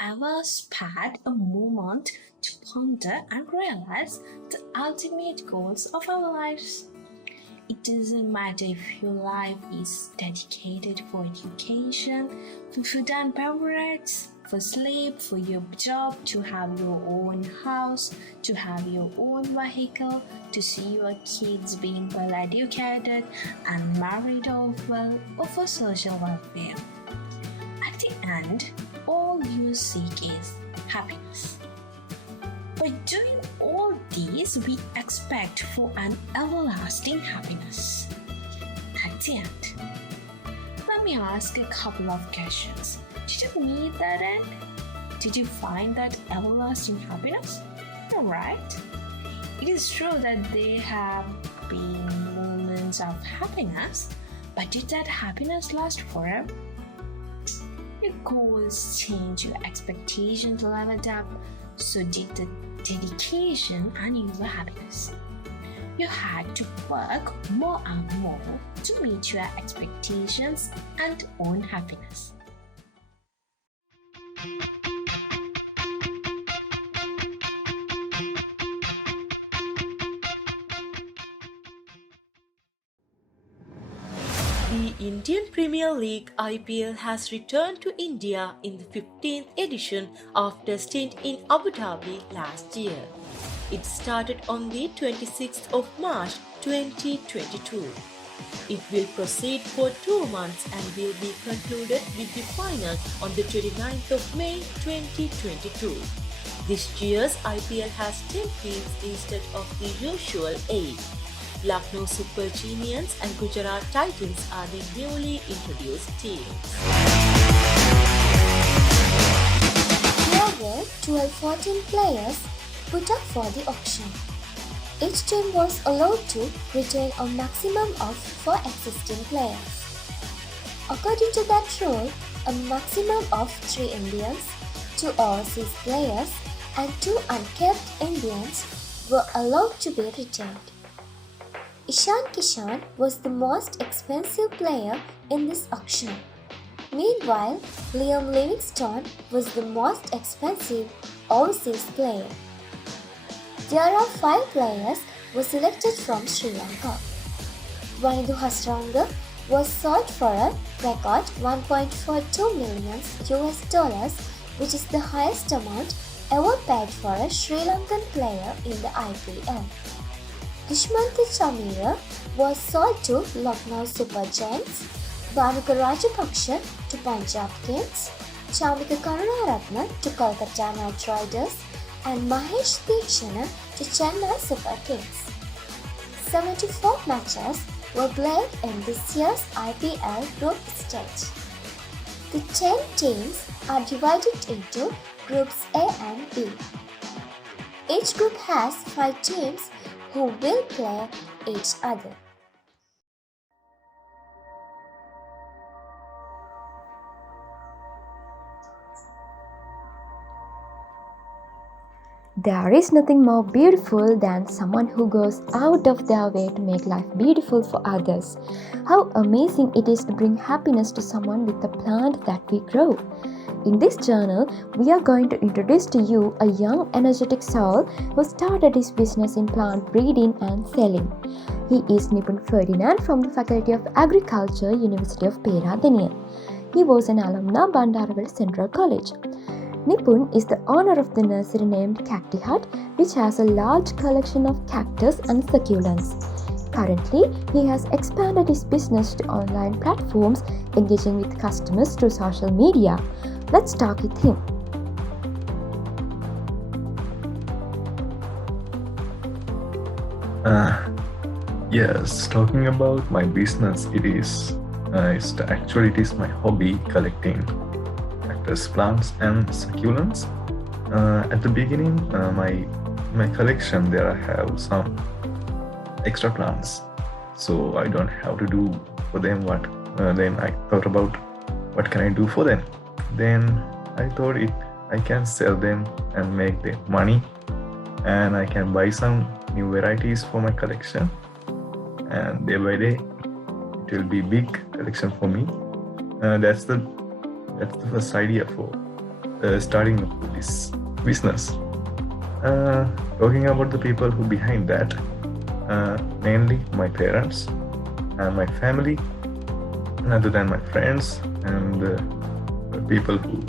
ever spared a moment to ponder and realize the ultimate goals of our lives? It doesn't matter if your life is dedicated for education, for food and beverage, for sleep, for your job, to have your own house, to have your own vehicle, to see your kids being well educated and married off well, or for social welfare. At the end, all you seek is happiness. By doing all these, we expect for an everlasting happiness. At the end, let me ask a couple of questions. Did you meet that end? Did you find that everlasting happiness? No, right? It is true that there have been moments of happiness, but did that happiness last forever? Your goals change, your expectations leveled up, so did the dedication and your happiness. You had to work more and more to meet your expectations and own happiness. The Indian Premier League IPL has returned to India in the 15th edition after a stint in Abu Dhabi last year. It started on the 26th of March 2022. It will proceed for 2 months and will be concluded with the final on the 29th of May 2022. This year's IPL has 10 teams instead of the usual 8. Lucknow Super Giants and Gujarat Titans are the newly introduced teams. There were 12-14 players put up for the auction. Each team was allowed to retain a maximum of 4 existing players. According to that rule, a maximum of 3 Indians, 2 overseas players and 2 uncapped Indians were allowed to be retained. Ishan Kishan was the most expensive player in this auction. Meanwhile, Liam Livingstone was the most expensive overseas player. There are 5 players were selected from Sri Lanka. Vanidu Hasranga was sold for a record $1.42 million, which is the highest amount ever paid for a Sri Lankan player in the IPL. Dushmanthi Chamira was sold to Lucknow Super Giants, Bhanuka Rajapaksha to Punjab Kings, Chamika Karunaratne to Kolkata Knight Riders and Mahesh Deekshana to Chennai Super Kings. 74 matches were played in this year's IPL group stage. The 10 teams are divided into groups A and B. Each group has 5 teams who will play each other. There is nothing more beautiful than someone who goes out of their way to make life beautiful for others. How amazing it is to bring happiness to someone with the plant that we grow. In this journal, we are going to introduce to you a young, energetic soul who started his business in plant breeding and selling. He is Nipun Ferdinand from the Faculty of Agriculture, University of Perabeats. He was an alumna Bandarawal Central College. Nipun is the owner of the nursery named Cacti Hut, which has a large collection of cactus and succulents. Currently, he has expanded his business to online platforms, engaging with customers through social media. Let's talk with him. Yes, talking about my business, it is my hobby collecting cactus plants and succulents. At the beginning, my collection there I have some extra plants, so I don't have to do for them what. Then I thought about what can I do for them. Then I thought I can sell them and make the money, and I can buy some new varieties for my collection, and day by day it will be big collection for me. That's the first idea for starting this business. Talking about the people who behind that, mainly my parents and my family, other than my friends and the people who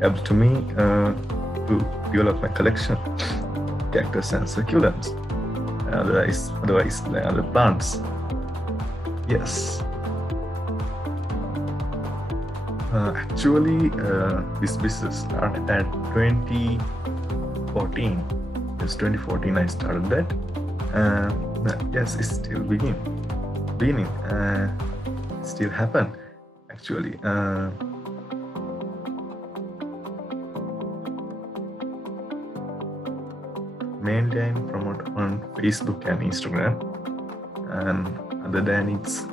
helped me to develop my collection of cactus and succulents, otherwise the other plants. Yes. Actually, this business started at 2014. Yes, 2014 I started that. Yes, it's still beginning. Still happen actually. Mainly I promote on Facebook and Instagram, and other than it's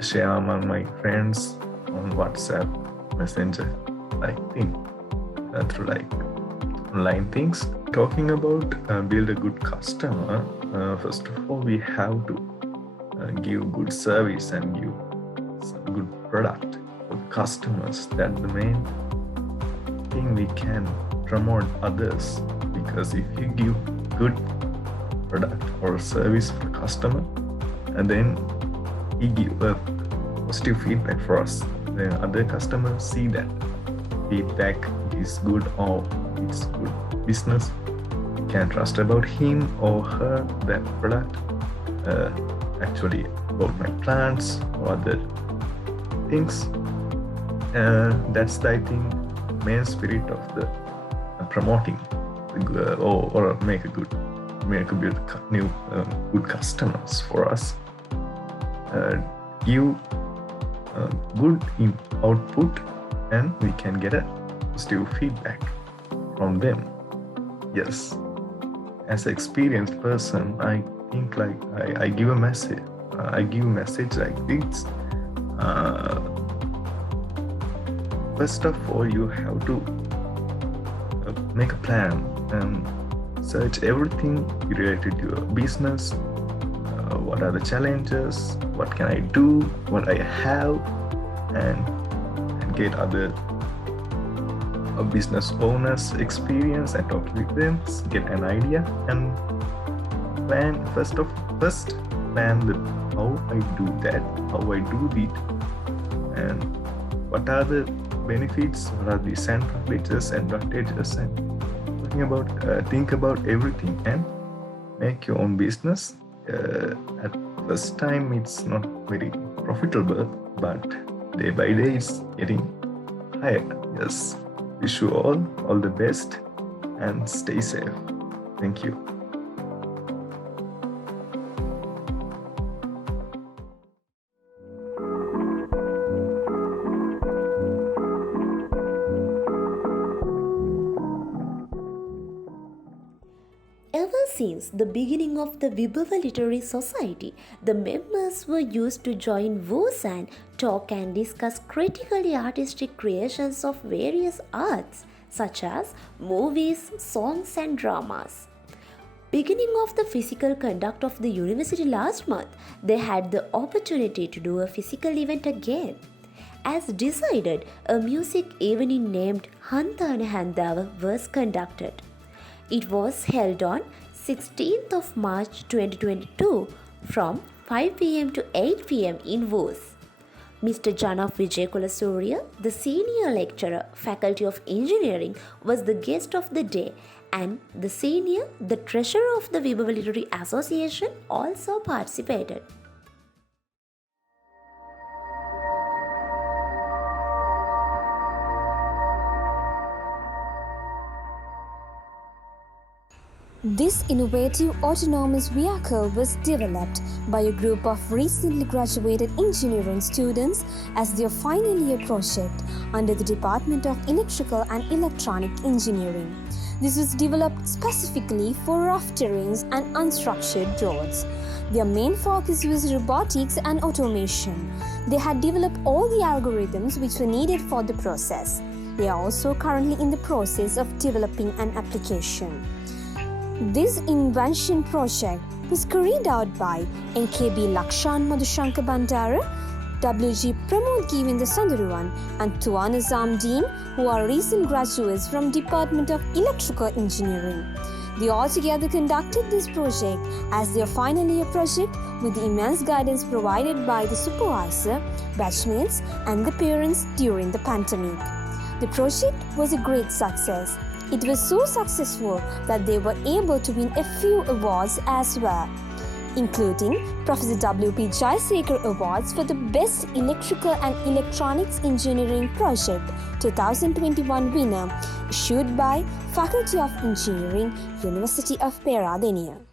share among my friends on WhatsApp, Messenger, like thing, through like online things. Talking about build a good customer, first of all we have to give good service and give some good product for customers. That's the main thing we can promote others, because if you give good product or service for customer, and then he give a positive feedback for us, then other customers see that feedback is good or it's good business, you can trust about him or her, that product, actually about my plants or other things. That's the, I think, main spirit of the promoting or make a good new good customers for us. Give good output and we can get a positive feedback from them. Yes, as an experienced person, I think like I give a message. I give a message like this. First of all, you have to make a plan and search everything related to your business. What are the challenges? What can I do? What I have, and get other business owners' experience and talk with them, get an idea, and plan. First plan how I do that, how I do it, and what are the benefits, what are the disadvantages, and talking about think about everything and make your own business. At first time it's not very profitable, but day by day it's getting higher. Yes, wish you all the best and stay safe. Thank you. Ever since the beginning of the Vibhava Literary Society, the members were used to join voice and talk and discuss critically artistic creations of various arts, such as movies, songs and dramas. Beginning of the physical conduct of the university last month, they had the opportunity to do a physical event again. As decided, a music evening named Hantana Handava was conducted. It was held on 16th of March 2022 from 5 pm to 8 pm in Vos. Mr. Janav Vijayakula Surya, the senior lecturer, Faculty of Engineering, was the guest of the day, and the treasurer of the Vibhava Literary Association also participated. This innovative autonomous vehicle was developed by a group of recently graduated engineering students as their final year project under the Department of Electrical and Electronic Engineering. This was developed specifically for rough terrains and unstructured roads. Their main focus was robotics and automation. They had developed all the algorithms which were needed for the process. They are also currently in the process of developing an application. This invention project was carried out by NKB Lakshan Madhushankar Bandara, W.G. Pramod Givinda Sandaruwan, and Tuana Zamdeen, who are recent graduates from Department of Electrical Engineering. They all together conducted this project as their final year project with the immense guidance provided by the supervisor, batchmates, and the parents during the pandemic. The project was a great success. It was so successful that they were able to win a few awards as well, including Professor W.P. Jayasekar Awards for the Best Electrical and Electronics Engineering Project 2021 winner, issued by Faculty of Engineering, University of Perabeats.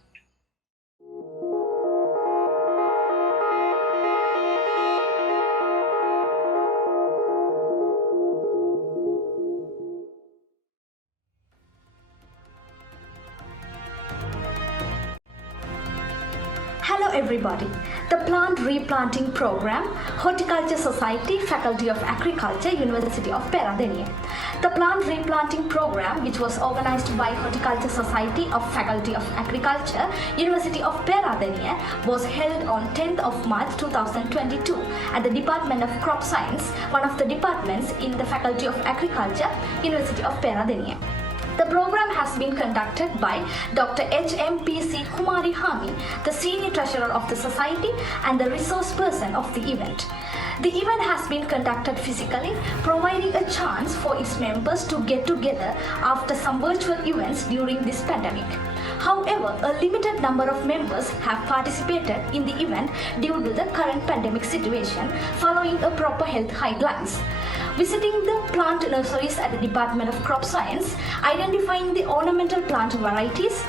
Hello everybody. The Plant Replanting Program, Horticulture Society, Faculty of Agriculture, University of Perabeats. The Plant Replanting Program, which was organized by Horticulture Society of Faculty of Agriculture, University of Perabeats, was held on 10th of March 2022 at the Department of Crop Science, one of the departments in the Faculty of Agriculture, University of Perabeats. The program has been conducted by Dr. H.M.P.C. Kumari Hami, the Senior Treasurer of the Society and the resource person of the event. The event has been conducted physically, providing a chance for its members to get together after some virtual events during this pandemic. However, a limited number of members have participated in the event due to the current pandemic situation, following a proper health guidelines. Visiting the plant nurseries at the Department of Crop Science, identifying the ornamental plant varieties,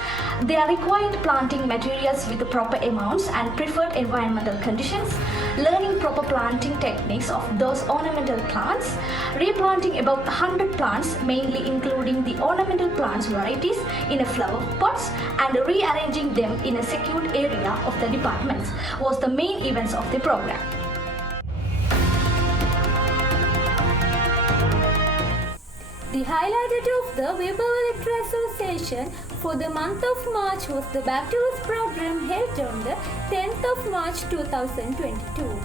their required planting materials with the proper amounts and preferred environmental conditions, learning proper planting techniques of those ornamental plants, replanting about 100 plants, mainly including the ornamental plants varieties in a flower pots, and rearranging them in a secured area of the departments was the main events of the program. The highlight of the Weber Electric Association for the month of March was the Back to Work program held on the 10th of March 2022.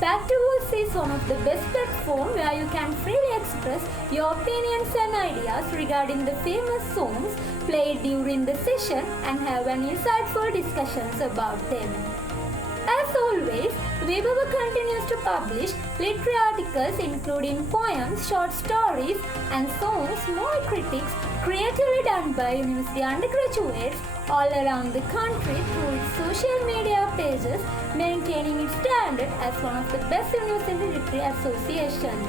Back to Work is one of the best platforms where you can freely express your opinions and ideas regarding the famous songs played during the session and have an insightful discussions about them. As always, Weber continues to publish literary articles including poems, short stories, and songs, more critics creatively done by university undergraduates all around the country through its social media pages, maintaining its standard as one of the best university literary associations.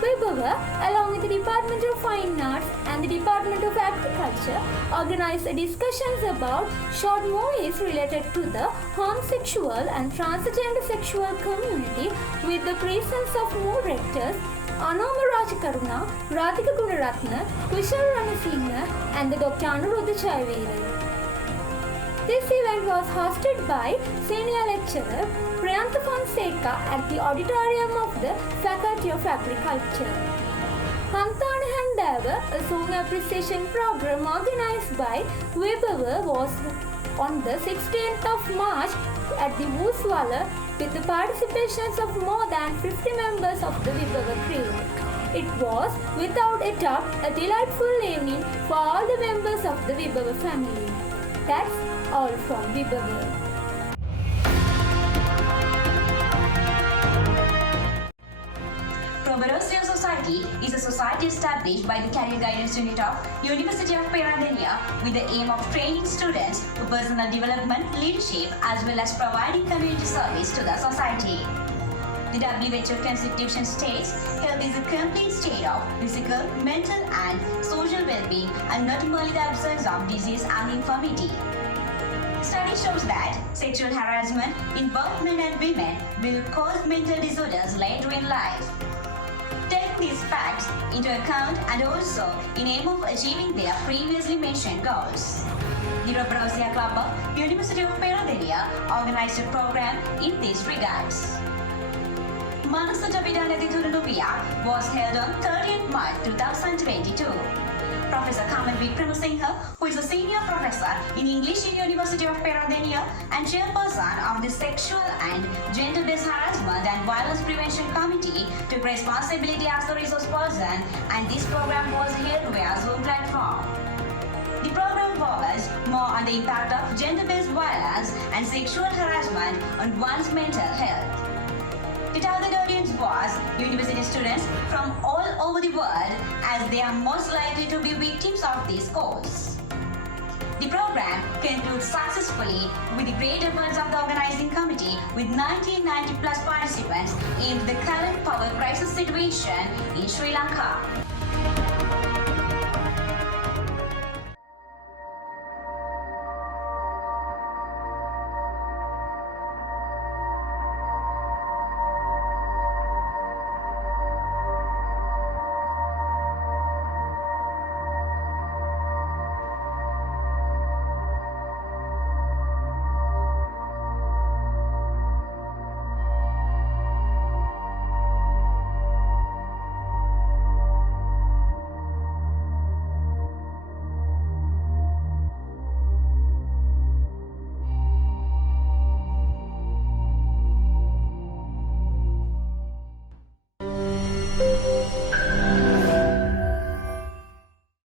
Weber, along with the Department of Fine Arts and the Department of Agriculture, organized discussions about short movies related to the homosexual and transgender sexual community with the presence of moderators Anoma Rajakaruna, Radhika Gunaratna, Kushal Ranasinghe, and the Dr. Anuruddha Chayavela. This event was hosted by Senior Lecturer Priyantha Fonseca at the auditorium of the Faculty of Agriculture. Hantana Handava, a song appreciation program organized by Weber, was on the 16th of March at the Wooswala with the participations of more than 50 members of the Weber crew. It was, without a doubt, a delightful evening for all the members of the Weber family. That's all from Weber. Perabeats Society is a society established by the Career Guidance Unit of University of Perabeats with the aim of training students for personal development, leadership, as well as providing community service to the society. The WHO Constitution states health is a complete state of physical, mental, and social well-being, and not merely the absence of disease and infirmity. Study shows that sexual harassment in both men and women will cause mental disorders later in life. Take these facts into account and also in aim of achieving their previously mentioned goals. The Robertsia Club of University of Perabeats organized a program in these regards. Manasa Javidana Diturunubia was held on 30th March 2022. Professor Kamal Vikramasinghe, who is a senior professor in English in University of Perabeats and chairperson of the Sexual and Gender-Based Harassment and Violence Prevention Committee, took responsibility as the resource person, and this program was held via Zoom platform. The program focused more on the impact of gender-based violence and sexual harassment on one's mental health. The target audience was university students from all over the world, as they are most likely to be victims of this cause. The program concludes successfully with the great efforts of the organizing committee, with 1990 plus participants in the current power crisis situation in Sri Lanka.